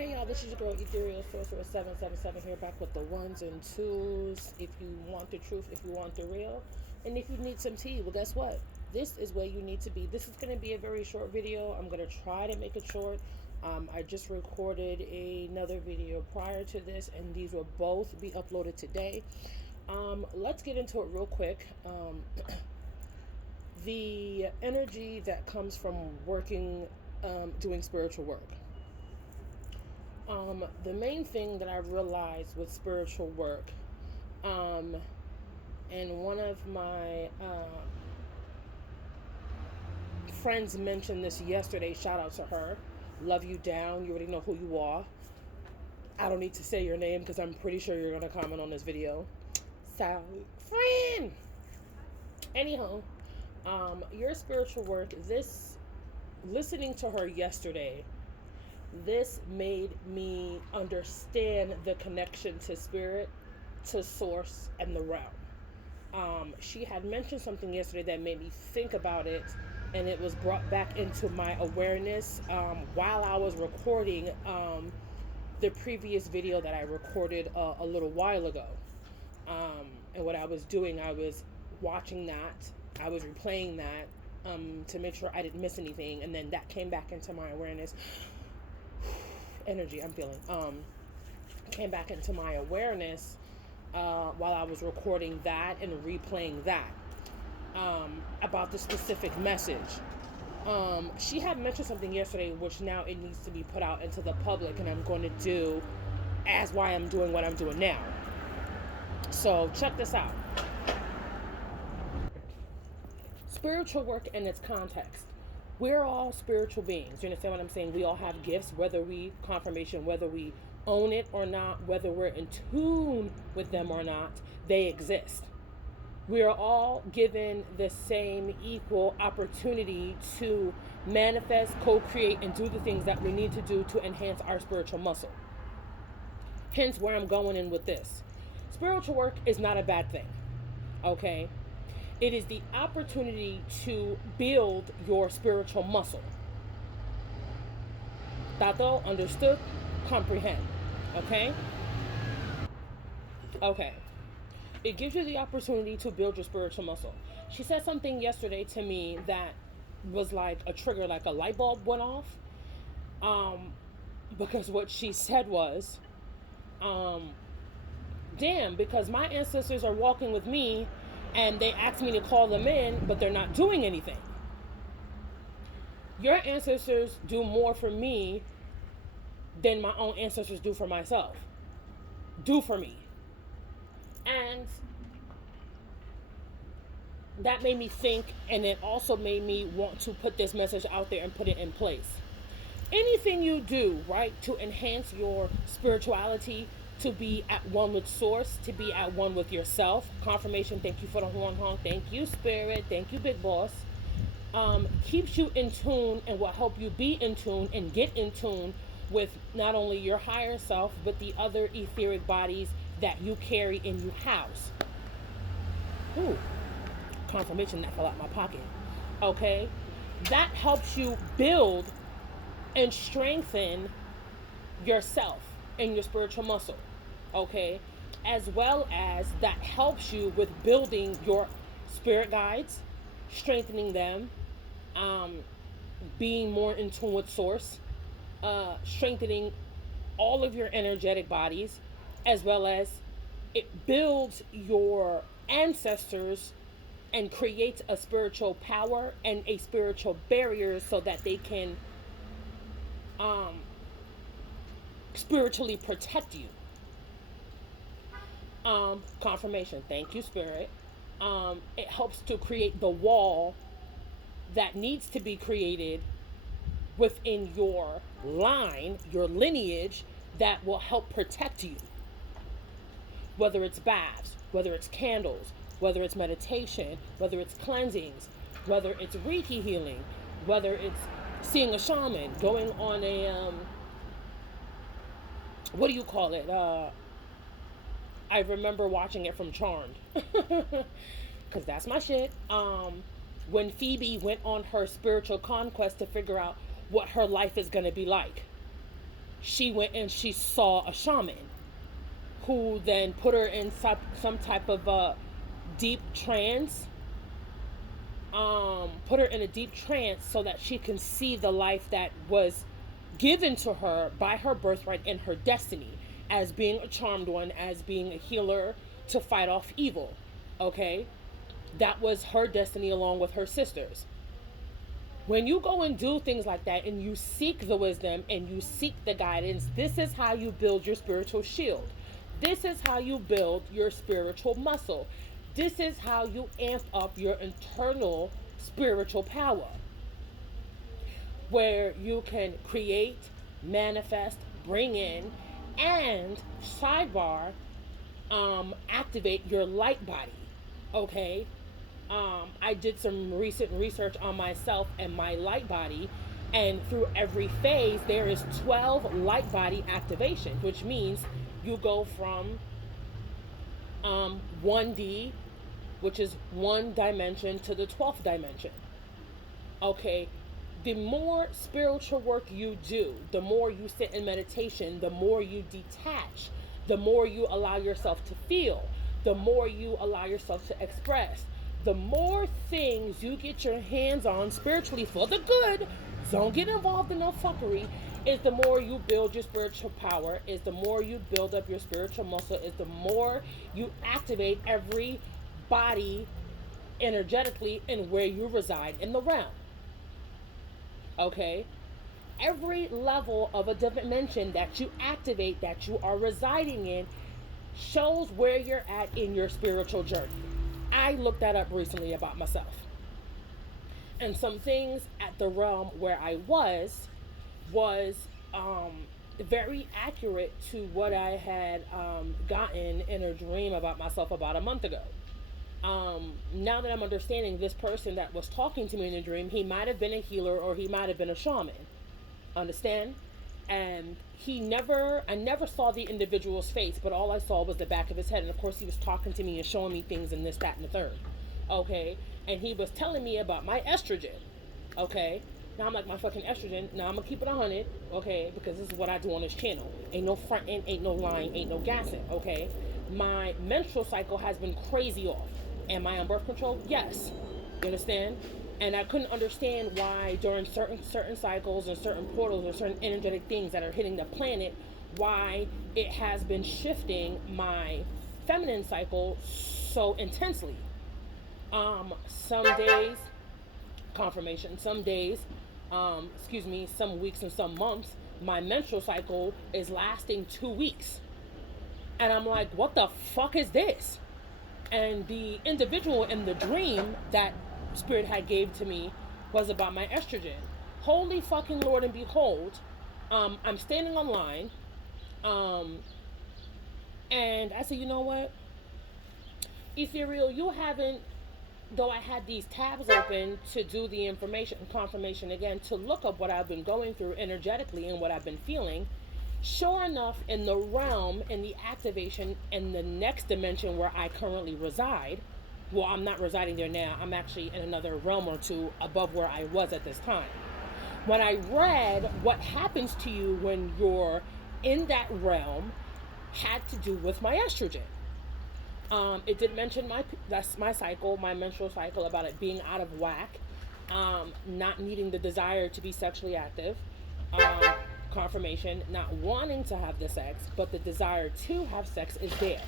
Hey y'all, this is your girl Ethereal Sorcerer 777 here, back with the ones and twos. If you want the truth, if you want the real, and if you need some tea, well, guess what? This is where you need to be. This is going to be a very short video. I'm going to try to make it short. I just recorded another video prior to this, and these will both be uploaded today. Let's get into it real quick. The energy that comes from working, doing spiritual work. The main thing that I realized with spiritual work, and one of my friends mentioned this yesterday. Shout out to her. Love you down. You already know who you are. I don't need to say your name because I'm pretty sure you're going to comment on this video. So, friend. Anyhow, your spiritual work, listening to her yesterday, this made me understand the connection to spirit, to source, and the realm. She had mentioned something yesterday that made me think about it, and it was brought back into my awareness while I was recording the previous video that I recorded a little while ago. And what I was doing, I was watching that, I was replaying that to make sure I didn't miss anything, and then that came back into my awareness. Energy I'm feeling came back into my awareness while I was recording that and replaying that about the specific message. She had mentioned something yesterday which now it needs to be put out into the public, and I'm going to do as why I'm doing what I'm doing now. So check this out. Spiritual work in its context. We're all spiritual beings. You understand what I'm saying? We all have gifts, whether we own it or not, whether we're in tune with them or not, they exist. We are all given the same equal opportunity to manifest, co-create, and do the things that we need to do to enhance our spiritual muscle. Hence where I'm going in with this. Spiritual work is not a bad thing, okay? It is the opportunity to build your spiritual muscle. Tato, understood, comprehend. Okay? Okay. It gives you the opportunity to build your spiritual muscle. She said something yesterday to me that was like a trigger, like a light bulb went off. Because what she said was, damn, because my ancestors are walking with me and they asked me to call them in, but they're not doing anything. Your ancestors do more for me than my own ancestors do for myself. Do for me. And that made me think, and it also made me want to put this message out there and put it in place. Anything you do, right, to enhance your spirituality, to be at one with source, to be at one with yourself. Confirmation, thank you for the horn honk. Thank you, spirit. Thank you, big boss. Keeps you in tune and will help you be in tune and get in tune with not only your higher self, but the other etheric bodies that you carry and you house. Ooh, confirmation that fell out my pocket. Okay? That helps you build and strengthen yourself and your spiritual muscle. Okay, as well as that helps you with building your spirit guides, strengthening them, being more in tune with source, strengthening all of your energetic bodies, as well as it builds your ancestors and creates a spiritual power and a spiritual barrier so that they can spiritually protect you. Confirmation, thank you, spirit. It helps to create the wall that needs to be created within your line, your lineage, that will help protect you. Whether it's baths, whether it's candles, whether it's meditation, whether it's cleansings, whether it's Reiki healing, whether it's seeing a shaman, going on a what do you call it? I remember watching it from Charmed, because that's my shit. When Phoebe went on her spiritual conquest to figure out what her life is going to be like. she went and she saw a shaman who then put her in some type of deep trance, put her in a deep trance so that she can see the life that was given to her by her birthright and her destiny as being a charmed one, as being a healer to fight off evil. Okay? That was her destiny along with her sisters. When you go and do things like that and you seek the wisdom and you seek the guidance, this is how you build your spiritual shield. This is how you build your spiritual muscle. This is how you amp up your internal spiritual power, where you can create, manifest, bring in, and sidebar, activate your light body. Okay? I did some recent research on myself and my light body, and through every phase there is 12 light body activations, which means you go from 1D, which is one dimension, to the 12th dimension. Okay, the more spiritual work you do, the more you sit in meditation, the more you detach, the more you allow yourself to feel, the more you allow yourself to express, the more things you get your hands on spiritually for the good, don't get involved in no fuckery, is the more you build your spiritual power, is the more you build up your spiritual muscle, is the more you activate every body energetically and where you reside in the realm. Okay? Every level of a dimension that you activate, that you are residing in, shows where you're at in your spiritual journey. I looked that up recently about myself. And some things at the realm where I was very accurate to what I had gotten in a dream about myself about a month ago. Now that I'm understanding, this person that was talking to me in a dream, he might have been a healer or he might have been a shaman. Understand? And I never saw the individual's face, but all I saw was the back of his head. And of course, he was talking to me and showing me things and this, that, and the third. Okay? And he was telling me about my estrogen. Okay? Now I'm like, my fucking estrogen. Now I'm gonna keep it 100. Okay? Because this is what I do on this channel. Ain't no fronting, ain't no lying, ain't no gassing. Okay? My menstrual cycle has been crazy off. Am I on birth control? Yes. You understand? And I couldn't understand why during certain cycles and certain portals or certain energetic things that are hitting the planet, why it has been shifting my feminine cycle so intensely. Some days, confirmation, some days, some weeks and some months, my menstrual cycle is lasting 2 weeks. And I'm like, what the fuck is this? And the individual in the dream that Spirit had gave to me was about my estrogen. Holy fucking Lord and behold, I'm standing online, and I said, you know what? Ethereal, you haven't, though I had these tabs open to do the information, confirmation again, to look up what I've been going through energetically and what I've been feeling. Sure enough, in the realm, in the activation, in the next dimension where I currently reside, well, I'm not residing there now. I'm actually in another realm or two above where I was at this time. When I read what happens to you when you're in that realm, had to do with my estrogen. It did mention my cycle, my menstrual cycle, about it being out of whack, not needing the desire to be sexually active, confirmation, not wanting to have the sex, but the desire to have sex is there.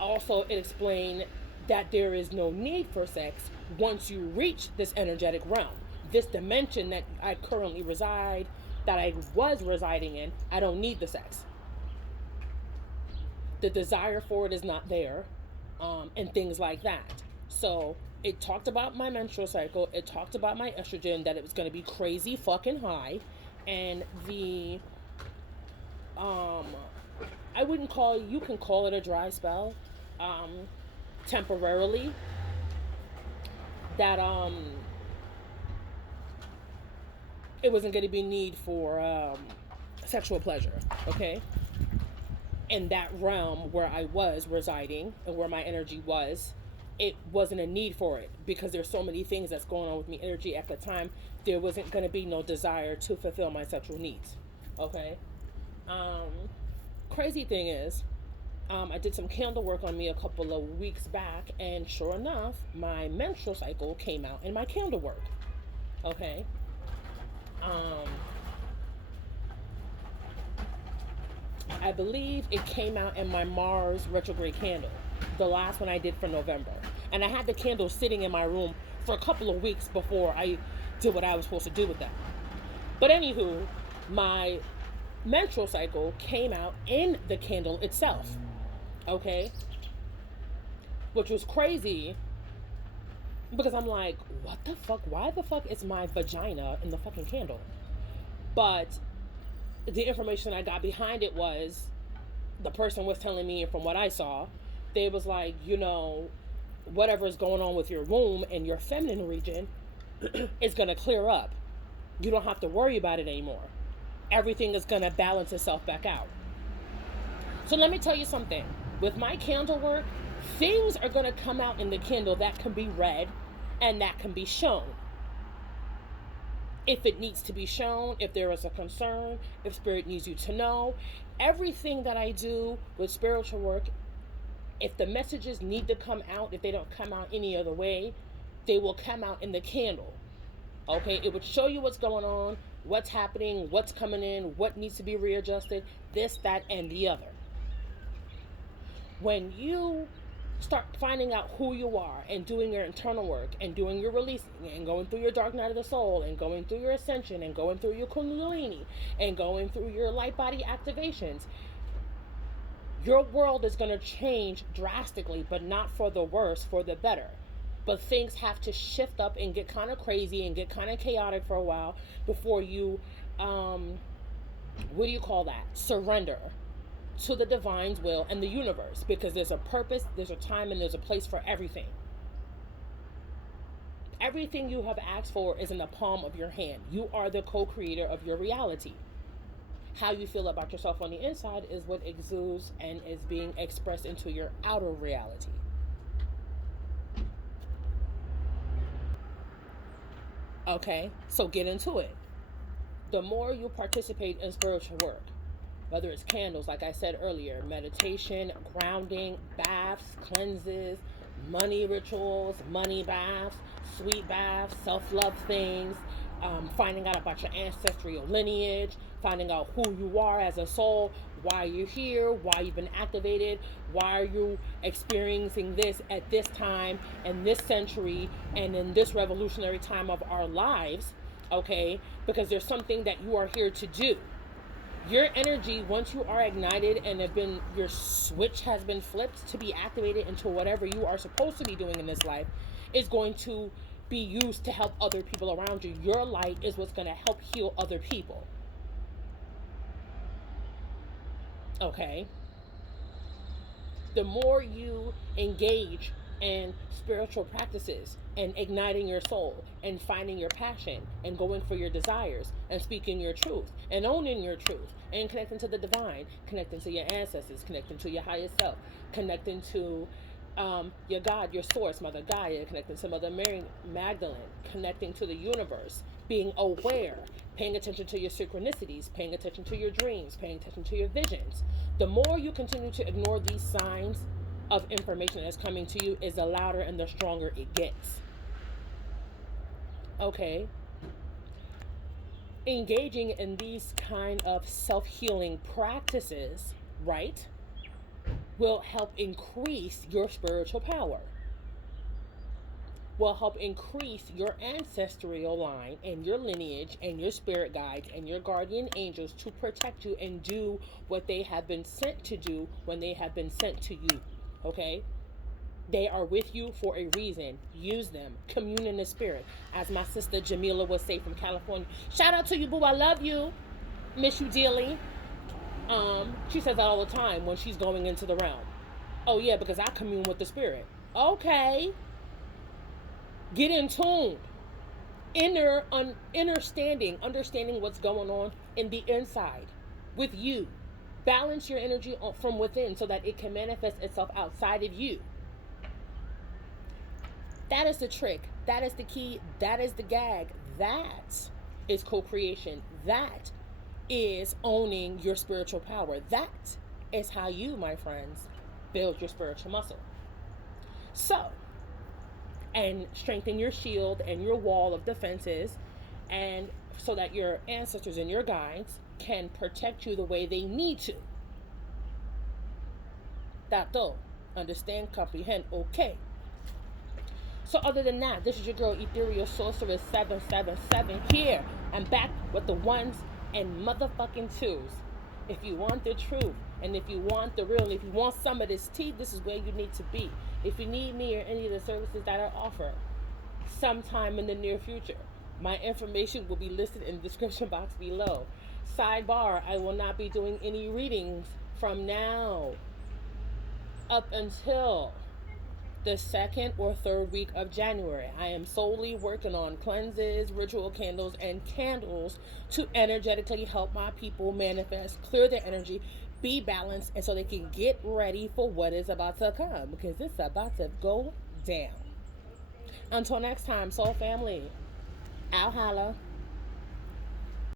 Also, it explained that there is no need for sex once you reach this energetic realm. This dimension that I currently reside, that I was residing in, I don't need the sex. The desire for it is not there, and things like that. So it talked about my menstrual cycle. It talked about my estrogen, that it was going to be crazy fucking high, and the I wouldn't call, you can call it a dry spell, temporarily, that it wasn't going to be need for sexual pleasure. Okay? In that realm where I was residing and where my energy was, it wasn't a need for it, because there's so many things that's going on with me energy at the time. There wasn't going to be no desire to fulfill my sexual needs. Okay? Um, Crazy thing is, I did some candle work on me a couple of weeks back, and sure enough, my menstrual cycle came out in my candle work. Okay. Um, I believe it came out in my Mars retrograde candle, the last one I did for November. And I had the candle sitting in my room for a couple of weeks before I did what I was supposed to do with that. But anywho, my menstrual cycle came out in the candle itself. Okay? Which was crazy because I'm like, what the fuck? Why the fuck is my vagina in the fucking candle? But the information I got behind it was the person was telling me, from what I saw, they was like, whatever is going on with your womb and your feminine region is going to clear up. You don't have to worry about it anymore. Everything is going to balance itself back out. So let me tell you something. With my candle work, things are going to come out in the candle that can be read and that can be shown. If it needs to be shown, if there is a concern, if spirit needs you to know, everything that I do with spiritual work, if the messages need to come out, if they don't come out any other way, they will come out in the candle. Okay, it would show you what's going on, what's happening, what's coming in, what needs to be readjusted, this, that, and the other. When you start finding out who you are and doing your internal work and doing your releasing and going through your dark night of the soul and going through your ascension and going through your kundalini and going through your light body activations, your world is going to change drastically, but not for the worse, for the better. But things have to shift up and get kind of crazy and get kind of chaotic for a while before you, surrender to the divine's will and the universe, because there's a purpose, there's a time, and there's a place for everything. Everything you have asked for is in the palm of your hand. You are the co-creator of your reality. How you feel about yourself on the inside is what exudes and is being expressed into your outer reality. Okay, so get into it. The more you participate in spiritual work, whether it's candles, like I said earlier, meditation, grounding, baths, cleanses, money rituals, money baths, sweet baths, self-love things, finding out about your ancestral lineage, finding out who you are as a soul, why you're here, why you've been activated, why are you experiencing this at this time and this century and in this revolutionary time of our lives, okay? Because there's something that you are here to do. Your energy, once you are ignited and your switch has been flipped to be activated into whatever you are supposed to be doing in this life, is going to be used to help other people around you. Your light is what's going to help heal other people. Okay? The more you engage in spiritual practices and igniting your soul and finding your passion and going for your desires and speaking your truth and owning your truth and connecting to the divine, connecting to your ancestors, connecting to your highest self, connecting to your God, your source, Mother Gaia, connecting to Mother Mary Magdalene, connecting to the universe, being aware, paying attention to your synchronicities, paying attention to your dreams, paying attention to your visions. The more you continue to ignore these signs of information that's coming to you, is the louder and the stronger it gets. Okay? Engaging in these kind of self-healing practices, right, will help increase your spiritual power, will help increase your ancestral line and your lineage and your spirit guides and your guardian angels to protect you and do what they have been sent to do when they have been sent to you. Okay? They are with you for a reason. Use them. Commune in the spirit. As my sister Jamila would say from California. Shout out to you, boo. I love you. Miss you dearly. She says that all the time when she's going into the realm. Oh yeah, because I commune with the spirit. Okay. Get in tune. Understanding what's going on in the inside with you. Balance your energy from within so that it can manifest itself outside of you. That is the trick. That is the key. That is the gag. That is co-creation. That is owning your spiritual power. That is how you, my friends, build your spiritual muscle. So, and strengthen your shield and your wall of defenses, and so that your ancestors and your guides can protect you the way they need to. Tato, understand, comprehend, okay. So other than that, this is your girl Ethereal Sorceress 777 here. I'm back with the ones and motherfucking twos. If you want the truth, and if you want the real, and if you want some of this tea, this is where you need to be. If you need me or any of the services that I offer sometime in the near future, my information will be listed in the description box below. Sidebar, I will not be doing any readings from now up until the second or third week of January. I am solely working on cleanses, ritual candles, and candles to energetically help my people manifest, clear their energy, be balanced, and so they can get ready for what is about to come, because it's about to go down. Until next time, soul family, I'll holla.